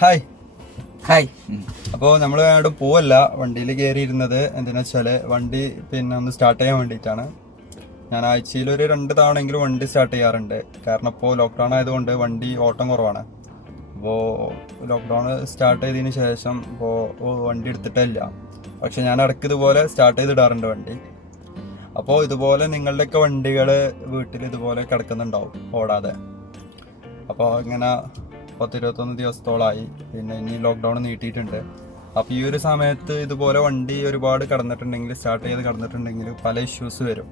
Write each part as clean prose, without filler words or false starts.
Hi hi. അപ്പോൾ നമ്മൾ അവിടെ പോവല്ല, വണ്ടിയിൽ കയറിയിരുന്നത് എന്തിനാ വെച്ചാൽ വണ്ടി ഒന്ന് സ്റ്റാർട്ട് ചെയ്യാൻ വേണ്ടിയിട്ടാണ്. ഞാൻ ആഴ്ചയിൽ ഒരു 2 തവണയെങ്കിലും വണ്ടി സ്റ്റാർട്ട് ചെയ്യാറുണ്ട്. കാരണം ഇപ്പോൾ ലോക്ക്ഡൗൺ ആയതുകൊണ്ട് വണ്ടി ഓട്ടം കുറവാണ്. അപ്പോൾ ലോക്ക്ഡൗൺ സ്റ്റാർട്ട് ചെയ്തതിന് ശേഷം വണ്ടി എടുത്തിട്ടില്ല. പക്ഷെ ഞാൻ ഇടയ്ക്ക് ഇതുപോലെ സ്റ്റാർട്ട് ചെയ്തിടാറുണ്ട് വണ്ടി. അപ്പോൾ ഇതുപോലെ നിങ്ങളുടെയൊക്കെ വണ്ടികൾ വീട്ടിൽ ഇതുപോലെ കിടക്കുന്നുണ്ടാവും ഓടാതെ. അപ്പോൾ ഇങ്ങനെ 10-21 ദിവസത്തോളമായി. പിന്നെ ഇനി ലോക്ക്ഡൗൺ നീട്ടിയിട്ടുണ്ട്. അപ്പോൾ ഈ ഒരു സമയത്ത് ഇതുപോലെ വണ്ടി ഒരുപാട് കടന്നിട്ടുണ്ടെങ്കിൽ, സ്റ്റാർട്ട് ചെയ്ത് കടന്നിട്ടുണ്ടെങ്കിൽ പല ഇഷ്യൂസ് വരും.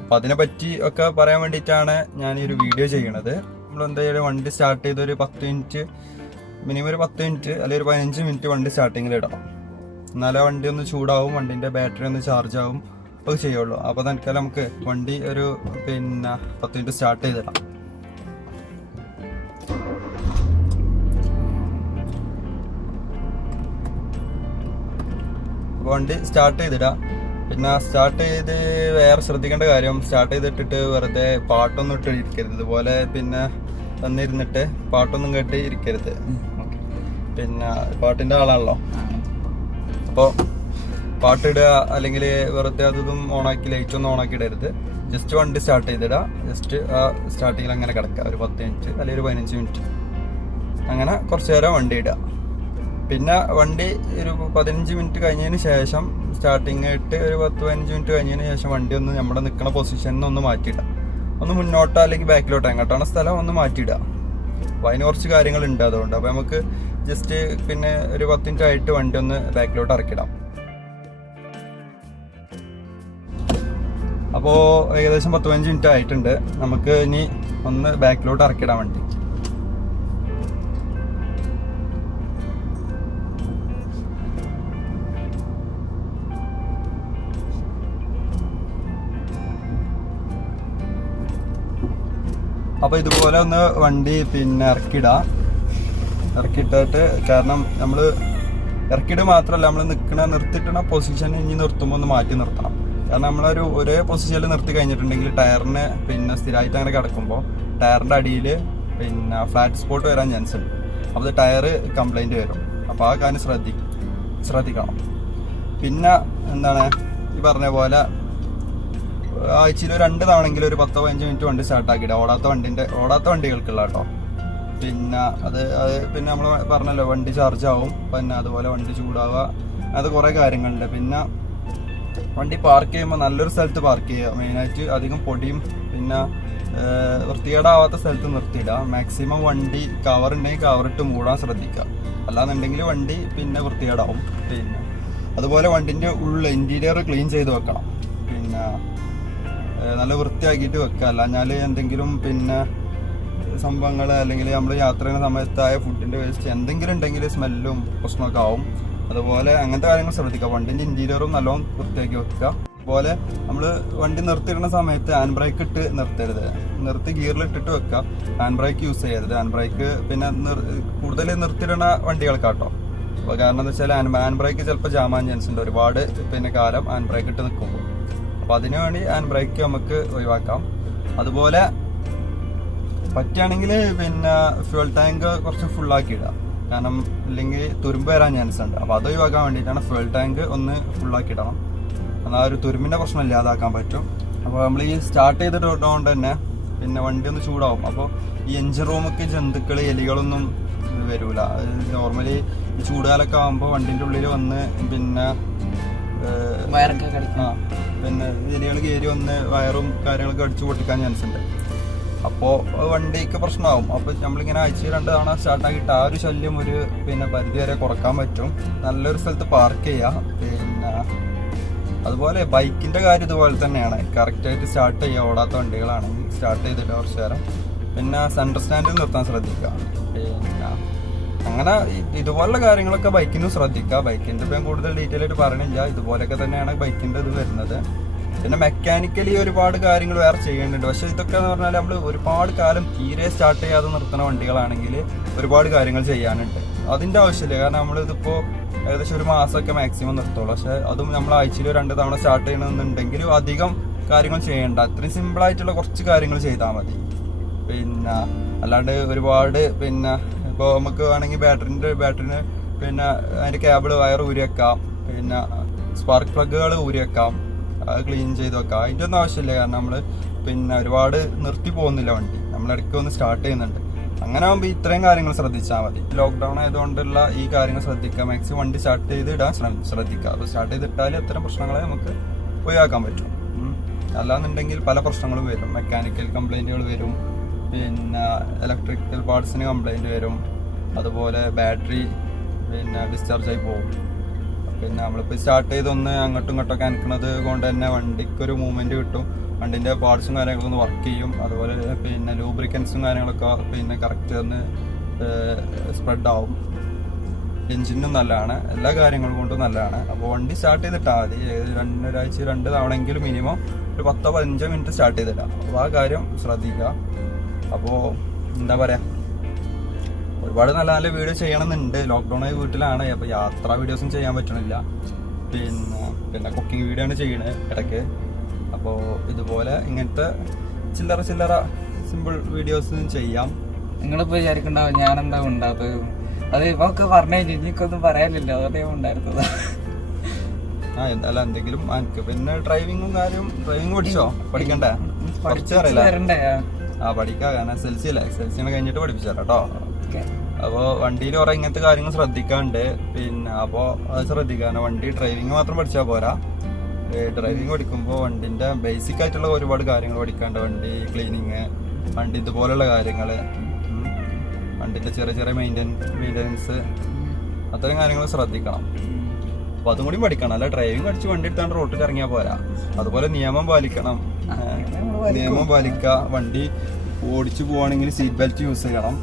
അപ്പോൾ അതിനെപ്പറ്റി ഒക്കെ പറയാൻ വേണ്ടിയിട്ടാണ് ഞാൻ ഈ ഒരു വീഡിയോ ചെയ്യണത്. നമ്മൾ എന്തായാലും വണ്ടി സ്റ്റാർട്ട് ചെയ്ത് ഒരു 10 മിനിറ്റ്, മിനിമം ഒരു 10 മിനിറ്റ് അല്ലെങ്കിൽ ഒരു 15 മിനിറ്റ് വണ്ടി സ്റ്റാർട്ടിങ്ങിൽ ഇടണം. എന്നാലേ വണ്ടി ഒന്ന് ചൂടാവും, വണ്ടീൻ്റെ ബാറ്ററി ഒന്ന് ചാർജ് ആവും, ഒക്കെ ചെയ്യുള്ളൂ. അപ്പോൾ തൽക്കാലം നമുക്ക് വണ്ടി ഒരു 10 മിനിറ്റ് സ്റ്റാർട്ട് ചെയ്തിടാം. വണ്ടി സ്റ്റാർട്ട് ചെയ്തിടാം. പിന്നെ സ്റ്റാർട്ട് ചെയ്ത് വേറെ ശ്രദ്ധിക്കേണ്ട കാര്യം, സ്റ്റാർട്ട് ചെയ്തിട്ടിട്ട് വെറുതെ പാട്ടൊന്നും ഇട്ട് ഇരിക്കരുത്. ഇതുപോലെ വന്നിരുന്നിട്ട് പാട്ടൊന്നും കേട്ട് ഇരിക്കരുത്. പിന്നെ പാട്ടിൻ്റെ ആളാണല്ലോ, അപ്പോൾ പാട്ടിടുക അല്ലെങ്കിൽ വെറുതെ അതും ഓണാക്കി ലൈറ്റൊന്നും ഓണാക്കി ഇടരുത്. ജസ്റ്റ് വണ്ടി സ്റ്റാർട്ട് ചെയ്തിടുക. ജസ്റ്റ് ആ സ്റ്റാർട്ടിങ്ങിൽ അങ്ങനെ കിടക്കുക ഒരു 10 മിനിറ്റ് അല്ലെങ്കിൽ ഒരു 15 മിനിറ്റ്, അങ്ങനെ കുറച്ച് നേരം വണ്ടി ഇടുക. പിന്നെ വണ്ടി ഒരു 15 മിനിറ്റ് കഴിഞ്ഞതിന് ശേഷം സ്റ്റാർട്ടിങ് ഇട്ട് ഒരു 10-15 മിനിറ്റ് കഴിഞ്ഞതിന് ശേഷം വണ്ടി ഒന്ന് നമ്മുടെ നിൽക്കുന്ന പൊസിഷനിൽ ഒന്ന് മാറ്റിയിടുക. ഒന്ന് മുന്നോട്ടോ അല്ലെങ്കിൽ ബാക്കിലോട്ടോ എങ്ങോട്ടാണ് സ്ഥലം ഒന്ന് മാറ്റിയിടുക. അപ്പോൾ അതിന് കുറച്ച് കാര്യങ്ങളുണ്ട് അതുകൊണ്ട്. അപ്പോൾ നമുക്ക് ജസ്റ്റ് പിന്നെ ഒരു 10 മിനിറ്റ് ആയിട്ട് വണ്ടി ഒന്ന് ബാക്കിലോട്ട് ഇറക്കിടാം. അപ്പോൾ ഏകദേശം 10-15 മിനിറ്റ് ആയിട്ടുണ്ട്. നമുക്ക് ഇനി ഒന്ന് ബാക്കിലോട്ട് ഇറക്കിടാം വണ്ടി. അപ്പോൾ ഇതുപോലെ ഒന്ന് വണ്ടി ഇറക്കിയിട്ടിട്ട്, കാരണം നമ്മൾ ഇറക്കിയിട്ട് മാത്രമല്ല, നമ്മൾ നിർത്തിയിട്ട പൊസിഷൻ ഇനി നിർത്തുമ്പോൾ ഒന്ന് മാറ്റി നിർത്തണം. കാരണം നമ്മളൊരു ഒരേ പൊസിഷനിൽ നിർത്തി കഴിഞ്ഞിട്ടുണ്ടെങ്കിൽ ടയറിന് സ്ഥിരമായിട്ട് അങ്ങനെ കിടക്കുമ്പോൾ ടയറിൻ്റെ അടിയിൽ ഫ്ലാറ്റ് സ്പോട്ട് വരാൻ ചാൻസ് ഉണ്ട്. അപ്പോൾ ടയർ കംപ്ലൈൻറ്റ് വരും. അപ്പോൾ ആ കാര്യം ശ്രദ്ധിക്കണം. പിന്നെ ഈ പറഞ്ഞ പോലെ ആഴ്ചയിൽ 2 തവണയെങ്കിലും ഒരു 10-15 മിനിറ്റ് വണ്ടി സ്റ്റാർട്ടാക്കിയിടുക. ഓടാത്ത വണ്ടികൾക്കുള്ള കേട്ടോ. പിന്നെ അത് നമ്മൾ പറഞ്ഞല്ലോ, വണ്ടി ചാർജ് ആവും, പിന്നെ അതുപോലെ വണ്ടി ചൂടാവുക, അത് കുറേ കാര്യങ്ങളുണ്ട്. പിന്നെ വണ്ടി പാർക്ക് ചെയ്യുമ്പോൾ നല്ലൊരു സ്ഥലത്ത് പാർക്ക് ചെയ്യുക. മെയിനായിട്ട് അധികം പൊടിയും വൃത്തികേടാവാത്ത സ്ഥലത്ത് നിർത്തിയിടുക. മാക്സിമം വണ്ടി കവറുണ്ടെങ്കിൽ കവറിട്ട് മൂടാൻ ശ്രദ്ധിക്കുക. അല്ലാന്നുണ്ടെങ്കിൽ വണ്ടി വൃത്തികേടാവും. അതുപോലെ വണ്ടിൻ്റെ ഇൻറ്റീരിയർ ക്ലീൻ ചെയ്ത് വെക്കണം. നല്ല വൃത്തിയാക്കിയിട്ട് വെക്കുക. അല്ലാഞ്ഞാൽ എന്തെങ്കിലും സംഭവങ്ങൾ അല്ലെങ്കിൽ നമ്മൾ യാത്ര ചെയ്യുന്ന സമയത്തായ ഫുഡിൻ്റെ വേസ്റ്റ് എന്തെങ്കിലും ഉണ്ടെങ്കിൽ സ്മെല്ലും പ്രശ്നമൊക്കെ ആവും. അതുപോലെ അങ്ങനത്തെ കാര്യങ്ങൾ ശ്രദ്ധിക്കുക. വണ്ടിൻ്റെ ഇൻറ്റീരിയറും നല്ലോണം വൃത്തിയാക്കി വെക്കുക. അതുപോലെ നമ്മൾ വണ്ടി നിർത്തിയിടുന്ന സമയത്ത് ഹാൻഡ് ബ്രേക്ക് ഇട്ട് നിർത്തരുത്. നിർത്തി ഗിയറിലിട്ടിട്ട് വെക്കുക. ഹാൻഡ് ബ്രേക്ക് യൂസ് ചെയ്യരുത്. ഹാൻഡ് ബ്രേക്ക് കൂടുതൽ നിർത്തിയിടുന്ന വണ്ടികൾക്കാട്ടോ. അപ്പോൾ കാരണം എന്താ വെച്ചാൽ ഹാൻഡ് ബ്രേക്ക് ചിലപ്പോൾ ജാമാൻ ചാൻസ് ഉണ്ട് ഒരുപാട് കാലം ഹാൻഡ് ബ്രേക്ക് ഇട്ട് നിൽക്കുമ്പോൾ. അപ്പോൾ അതിനു വേണ്ടി ഹാൻഡ് ബ്രേക്ക് നമുക്ക് ഒഴിവാക്കാം. അതുപോലെ പറ്റുകയാണെങ്കിൽ ഫ്യൂൽ ടാങ്ക് കുറച്ച് ഫുള്ളാക്കി ഇടുക. കാരണം ഇല്ലെങ്കിൽ തുരുമ്പ് വരാൻ ചാൻസ് ഉണ്ട്. അപ്പോൾ അത് ഒഴിവാക്കാൻ വേണ്ടിയിട്ടാണ് ഫ്യൂൽ ടാങ്ക് ഒന്ന് ഫുള്ളാക്കി ഇടണം. എന്നാൽ ഒരു തുരുമ്പിൻ്റെ പ്രശ്നം ഇല്ലാതാക്കാൻ പറ്റും. അപ്പോൾ നമ്മൾ ഈ സ്റ്റാർട്ട് ചെയ്തിട്ടുകൊണ്ട് തന്നെ വണ്ടി ഒന്ന് ചൂടാവും. അപ്പോൾ ഈ എഞ്ചിൻ റൂമൊക്കെ ജന്തുക്കൾ, എലികളൊന്നും വരില്ല. നോർമലി ഈ ചൂടുകാലൊക്കെ ആകുമ്പോൾ വണ്ടിൻ്റെ ഉള്ളിൽ വന്ന് എലികൾ കയറി വന്ന് വയറും കാര്യങ്ങളൊക്കെ അടിച്ചു പൊട്ടിക്കാൻ ചാൻസ് ഉണ്ട്. അപ്പോൾ വണ്ടിക്ക് പ്രശ്നമാവും. അപ്പോൾ നമ്മളിങ്ങനെ ആഴ്ചയിൽ 2 തവണ സ്റ്റാർട്ടാക്കിയിട്ട് ആ ഒരു ശല്യം ഒരു പരിധി വരെ കുറക്കാൻ പറ്റും. നല്ലൊരു സ്ഥലത്ത് പാർക്ക് ചെയ്യുക. അതുപോലെ ബൈക്കിൻ്റെ കാര്യം ഇതുപോലെ തന്നെയാണ്. കറക്റ്റായിട്ട് സ്റ്റാർട്ട് ചെയ്യുക. ഓടാത്ത വണ്ടികളാണെങ്കിൽ സ്റ്റാർട്ട് ചെയ്തിട്ട് കുറച്ച് നേരം സെൻട്രൽ സ്റ്റാൻഡിൽ നിർത്താൻ ശ്രദ്ധിക്കുക. അങ്ങനെ ഇതുപോലുള്ള കാര്യങ്ങളൊക്കെ ബൈക്കിനും ശ്രദ്ധിക്കുക. ബൈക്കിൻ്റെ ഇപ്പം കൂടുതൽ ഡീറ്റെയിൽ ആയിട്ട് പറയണില്ല. ഇതുപോലെയൊക്കെ തന്നെയാണ് ബൈക്കിൻ്റെ ഇത് വരുന്നത്. പിന്നെ മെക്കാനിക്കലി ഒരുപാട് കാര്യങ്ങൾ വേറെ ചെയ്യേണ്ടതുണ്ട്. പക്ഷേ ഇതൊക്കെ എന്ന് പറഞ്ഞാൽ നമ്മൾ ഒരുപാട് കാലം തീരെ സ്റ്റാർട്ട് ചെയ്യാതെ നിർത്തുന്ന വണ്ടികളാണെങ്കിൽ ഒരുപാട് കാര്യങ്ങൾ ചെയ്യാനുണ്ട്. അതിൻ്റെ ആവശ്യമില്ല. കാരണം നമ്മളിതിപ്പോൾ ഏകദേശം ഒരു മാസമൊക്കെ മാക്സിമം നിർത്തുള്ളൂ. പക്ഷേ അതും നമ്മൾ ആഴ്ചയിൽ 2 തവണ സ്റ്റാർട്ട് ചെയ്യണമെന്നുണ്ടെങ്കിലും അധികം കാര്യങ്ങൾ ചെയ്യേണ്ട. അത്രയും സിമ്പിളായിട്ടുള്ള കുറച്ച് കാര്യങ്ങൾ ചെയ്താൽ മതി. അല്ലാണ്ട് ഒരുപാട് ഇപ്പോൾ നമുക്ക് വേണമെങ്കിൽ ബാറ്ററിന് പിന്നെ അതിൻ്റെ കേബിൾ വയർ ഊരി വെക്കാം, പിന്നെ സ്പാർക്ക് പ്ലഗുകൾ ഊരി വെക്കാം, അത് ക്ലീൻ ചെയ്ത് വെക്കാം. അതിൻ്റെ ഒന്നും ആവശ്യമില്ല. കാരണം നമ്മൾ പിന്നെ ഒരുപാട് നിർത്തി പോകുന്നില്ല വണ്ടി, നമ്മളിടയ്ക്ക് ഒന്ന് സ്റ്റാർട്ട് ചെയ്യുന്നുണ്ട്. അങ്ങനെ ആകുമ്പോൾ ഇത്രയും കാര്യങ്ങൾ ശ്രദ്ധിച്ചാൽ മതി. ലോക്ക്ഡൗൺ ആയതുകൊണ്ടുള്ള ഈ കാര്യങ്ങൾ ശ്രദ്ധിക്കുക. മാക്സിമം വണ്ടി സ്റ്റാർട്ട് ചെയ്ത് ഇടാൻ ശ്രദ്ധിക്കുക. അപ്പോൾ സ്റ്റാർട്ട് ചെയ്തിട്ടാൽ അത്തരം പ്രശ്നങ്ങളെ നമുക്ക് ഒഴിവാക്കാൻ പറ്റും. അല്ലാന്നുണ്ടെങ്കിൽ പല പ്രശ്നങ്ങളും വരും. മെക്കാനിക്കൽ കംപ്ലൈൻറ്റുകൾ വരും, പിന്നെ ഇലക്ട്രിക്കൽ പാർട്സിന് കംപ്ലൈൻറ്റ് വരും, അതുപോലെ ബാറ്ററി പിന്നെ ഡിസ്ചാർജ് ആയി പോകും. പിന്നെ നമ്മളിപ്പോൾ സ്റ്റാർട്ട് ചെയ്തൊന്ന് അങ്ങോട്ടും ഇങ്ങോട്ടൊക്കെ അനക്കുന്നത് കൊണ്ട് തന്നെ വണ്ടിക്കൊരു മൂവ്മെൻറ്റ് കിട്ടും, വണ്ടിൻ്റെ പാർട്സും കാര്യങ്ങളൊക്കെ ഒന്ന് വർക്ക് ചെയ്യും. അതുപോലെ പിന്നെ ലൂബ്രിക്കൻസും കാര്യങ്ങളൊക്കെ പിന്നെ കറക്റ്റ് ഒന്ന് സ്പ്രെഡ് ആവും. എഞ്ചിനും നല്ലതാണ്, എല്ലാ കാര്യങ്ങളും കൊണ്ടും നല്ലതാണ്. അപ്പോൾ വണ്ടി സ്റ്റാർട്ട് ചെയ്തിട്ടാൽ മതി. ഒരാഴ്ച 2 തവണയെങ്കിലും മിനിമം ഒരു 10-15 മിനിറ്റ് സ്റ്റാർട്ട് ചെയ്തിട്ടാണ്. അപ്പോൾ ആ കാര്യം ശ്രദ്ധിക്കുക. അപ്പോൾ എന്താ പറയുക, ഒരുപാട് നല്ല നല്ല വീഡിയോ ചെയ്യണമെന്നുണ്ട്. ലോക്ക്ഡൗൺ ആയി വീട്ടിലാണ്, അപ്പോൾ യാത്രാ വീഡിയോസും ചെയ്യാൻ പറ്റണില്ല. പിന്നെ കുക്കിംഗ് വീഡിയോ ആണ് ചെയ്യണത് ഇടയ്ക്ക്. അപ്പോൾ ഇതുപോലെ ഇങ്ങനത്തെ ചില്ലറ സിമ്പിൾ വീഡിയോസ് ചെയ്യാം. നിങ്ങളിപ്പോൾ വിചാരിക്കണ്ടാവും ഞാനെന്താ ഉണ്ടാത്തത്, അത് ഇപ്പൊ ഒക്കെ പറഞ്ഞു എനിക്കൊന്നും പറയാനില്ല, അതേ ഉണ്ടായിരുന്നത്. എന്തായാലും എന്തെങ്കിലും എനിക്ക് പിന്നെ ഡ്രൈവിംഗ് പഠിച്ചോ? പഠിക്കണ്ടേ? കുറച്ച് അറിയില്ല. പഠിക്കാം. കാരണം SLC കഴിഞ്ഞിട്ട് പഠിപ്പിച്ചാ കേട്ടോ. അപ്പോൾ വണ്ടിയിൽ കുറെ ഇങ്ങനത്തെ കാര്യങ്ങൾ ശ്രദ്ധിക്കാണ്ട്. പിന്നെ അപ്പോൾ അത് ശ്രദ്ധിക്കാൻ വണ്ടി ഡ്രൈവിംഗ് മാത്രം പഠിച്ചാൽ പോരാ. ഡ്രൈവിംഗ് പഠിക്കുമ്പോൾ വണ്ടിന്റെ ബേസിക് ആയിട്ടുള്ള ഒരുപാട് കാര്യങ്ങൾ പഠിക്കാണ്ട്. വണ്ടി ക്ലീനിങ്, വണ്ടി ഇതുപോലുള്ള കാര്യങ്ങൾ, വണ്ടിന്റെ ചെറിയ മെയിൻ്റനൻസ്, അത്തരം കാര്യങ്ങൾ ശ്രദ്ധിക്കണം. അപ്പോൾ അതും കൂടി പഠിക്കണം. അല്ല ഡ്രൈവിംഗ് പഠിച്ച് വണ്ടി എടുത്താണ്ട് റോട്ടിൽ ഇറങ്ങിയാൽ പോരാ. അതുപോലെ നിയമം പാലിക്കണം. നിയമം പാലിക്കുക. വണ്ടി ഓടിച്ചു പോവാണെങ്കിൽ സീറ്റ് ബെൽറ്റ് യൂസ് ചെയ്യണം.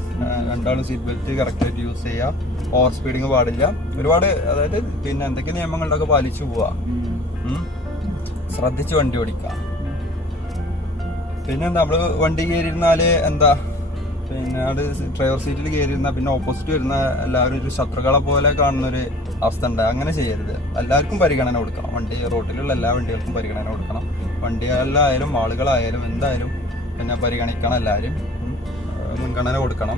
രണ്ടാളും സീറ്റ് ബെൽറ്റ് കറക്റ്റായിട്ട് യൂസ് ചെയ്യുക. ഓവർ സ്പീഡിങ് പാടില്ല. ഒരുപാട് അതായത് പിന്നെ എന്തൊക്കെ നിയമങ്ങളിലൊക്കെ പാലിച്ചു പോവാ. ശ്രദ്ധിച്ച് വണ്ടി ഓടിക്കുക. പിന്നെ നമ്മൾ വണ്ടി കയറിയിരുന്നാല് എന്താ, പിന്നെ അത് ഡ്രൈവർ സീറ്റിൽ കയറിയിരുന്നാൽ പിന്നെ ഓപ്പോസിറ്റ് വരുന്ന എല്ലാവരും ഒരു ശത്രുക്കളെ പോലെ കാണുന്നൊരു അവസ്ഥ ഉണ്ട്. അങ്ങനെ ചെയ്യരുത്. എല്ലാവർക്കും പരിഗണന കൊടുക്കണം. റോട്ടിലുള്ള എല്ലാ വണ്ടികൾക്കും പരിഗണന കൊടുക്കണം. വണ്ടികളിലായാലും ആളുകളായാലും എന്തായാലും പിന്നെ പരിഗണിക്കണം. എല്ലാവരും മുൻഗണന കൊടുക്കണം.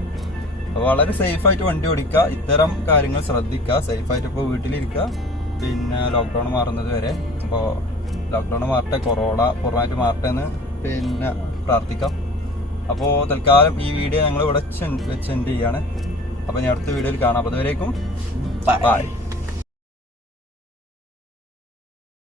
അപ്പോൾ വളരെ സേഫായിട്ട് വണ്ടി ഓടിക്കുക. ഇത്തരം കാര്യങ്ങൾ ശ്രദ്ധിക്കുക. സേഫായിട്ട് ഇപ്പോൾ വീട്ടിലിരിക്കുക. പിന്നെ ലോക്ക്ഡൗൺ മാറുന്നത് വരെ. അപ്പോൾ ലോക്ക്ഡൗൺ മാറട്ടെ, കൊറോണ മാറട്ടെ എന്ന് പിന്നെ പ്രാർത്ഥിക്കാം. അപ്പോൾ തൽക്കാലം ഈ വീഡിയോ ഞങ്ങൾ ഇവിടെ വെച്ച് എൻഡ് ചെയ്യാണ്. അപ്പോൾ ഞാൻ അടുത്ത വീഡിയോയിൽ കാണാം. അപ്പോൾ അതുവരേക്കും ബൈ.